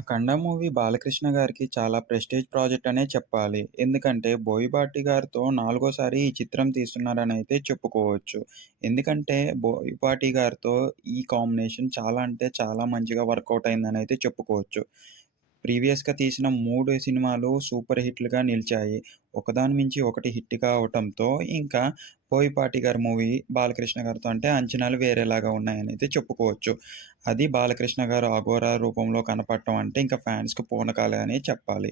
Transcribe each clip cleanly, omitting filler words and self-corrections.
ఆ 'ఖండం' మూవీ బాలకృష్ణ గారికి చాలా ప్రెస్టీజ్ ప్రాజెక్ట్ అనే చెప్పాలి. ఎందుకంటే 'బోయపాటి' గారితో నాలుగోసారి ఈ చిత్రం తీస్తున్నారనైతే చెప్పుకోవచ్చు. ఎందుకంటే 'బోయపాటి' గారితో ఈ కాంబినేషన్ చాలా అంటే చాలా మంచిగా వర్కౌట్ అయిందనైతే చెప్పుకోవచ్చు. ప్రీవియస్‌గా తీసిన 3 సినిమాలు సూపర్ హిట్‌లుగా నిలిచాయి. ఒకదాని మించి ఒకటి హిట్ కావటంతో ఇంకా 'బోయపాటి' గారి మూవీ బాలకృష్ణ గారితో అంటే అంచనాలు వేరేలాగా ఉన్నాయనైతే చెప్పుకోవచ్చు. అది బాలకృష్ణ గారు 'అఘోరా' రూపంలో కనపడటం అంటే ఇంకా ఫ్యాన్స్‌కి పూనకాలే అనే చెప్పాలి.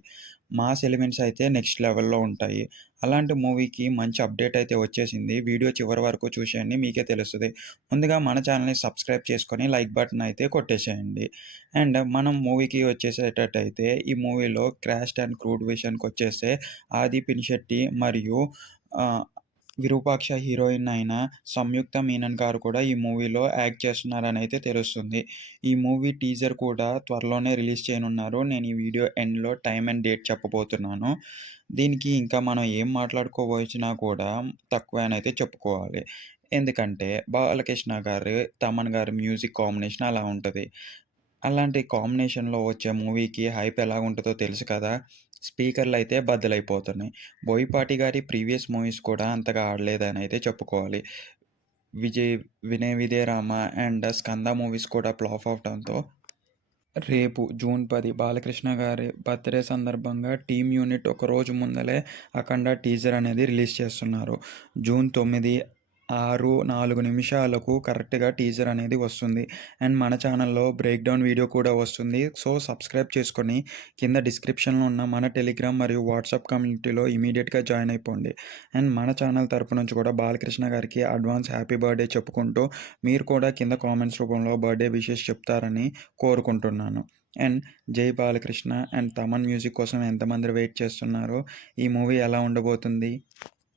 మాస్ ఎలిమెంట్స్ అయితే నెక్స్ట్ లెవెల్‌లో ఉంటాయి. అలాంటి మూవీకి మంచి అప్డేట్ అయితే వచ్చేసింది. వీడియో చివరి వరకు చూసేయండి మీకే తెలుస్తది. ముందుగా మన ఛానెల్‌ని సబ్స్క్రైబ్ చేసుకొని లైక్ బటన్ అయితే కొట్టేసేయండి. అండ్ మనం మూవీకి వచ్చేసేటట్టయితే ఈ మూవీలో క్రాస్ట్ అండ్ క్రూడ్ విషయానికొచ్చేస్తే ఆది పినిశెట్టి మరియు ఆహ్, విరూపాక్ష హీరోయిన్ అయిన సంయుక్త మీనన్ గారు కూడా ఈ మూవీలో యాక్ట్ చేస్తున్నారనైతే తెలుస్తుంది. ఈ మూవీ టీజర్ కూడా త్వరలోనే రిలీజ్ చేయనున్నారు. నేను ఈ వీడియో ఎండ్‌లో టైమ్ అండ్ డేట్ చెప్పబోతున్నాను. దీనికి ఇంకా మనం ఏం మాట్లాడుకోవచ్చినా కూడా తక్కువే అనైతే చెప్పుకోవాలి. ఎందుకంటే బాలకృష్ణ గారు, తమన్ గారి మ్యూజిక్ కాంబినేషన్ అలా ఉంటది. అలాంటి కాంబినేషన్‌లో వచ్చే మూవీకి హైప్ ఎలాగుంటదో తెలుసు కదా! స్పీకర్‌లయితే బద్దలైపోతున్నాయి. 'బోయపాటి' గారి ప్రీవియస్ మూవీస్ కూడా అంతగా ఆడలేదనైతే చెప్పుకోవాలి. 'వినయ విధేయ రామ' అండ్ 'స్కంద' మూవీస్ కూడా ఫ్లాప్ అవ్వటంతో రేపు జూన్ 10 బాలకృష్ణ గారి బర్త్‌డే సందర్భంగా టీమ్ యూనిట్ ఒక రోజు ముందలే 'అఖండ' టీజర్ అనేది రిలీజ్ చేస్తున్నారు. జూన్ 9 6:04 కరెక్ట్‌గా టీజర్ అనేది వస్తుంది. అండ్ మన ఛానల్‌లో బ్రేక్‌డౌన్ వీడియో కూడా వస్తుంది. సో, సబ్స్క్రైబ్ చేసుకొని కింద డిస్క్రిప్షన్‌లో ఉన్న మన టెలిగ్రామ్ మరియు వాట్సాప్ కమ్యూనిటీలో ఇమ్మీడియేట్‌గా జాయిన్ అయిపోండి. అండ్ మన ఛానల్ తరపు నుంచి కూడా బాలకృష్ణ గారికి అడ్వాన్స్ హ్యాపీ బర్త్‌డే చెప్పుకుంటూ మీరు కూడా కింద కామెంట్స్ రూపంలో బర్త్‌డే విషెస్ చెప్తారని కోరుకుంటున్నాను. అండ్ జై బాలకృష్ణ అండ్ తమన్ మ్యూజిక్ కోసం ఎంతమంది వెయిట్ చేస్తున్నారో, ఈ మూవీ ఎలా ఉండబోతుంది?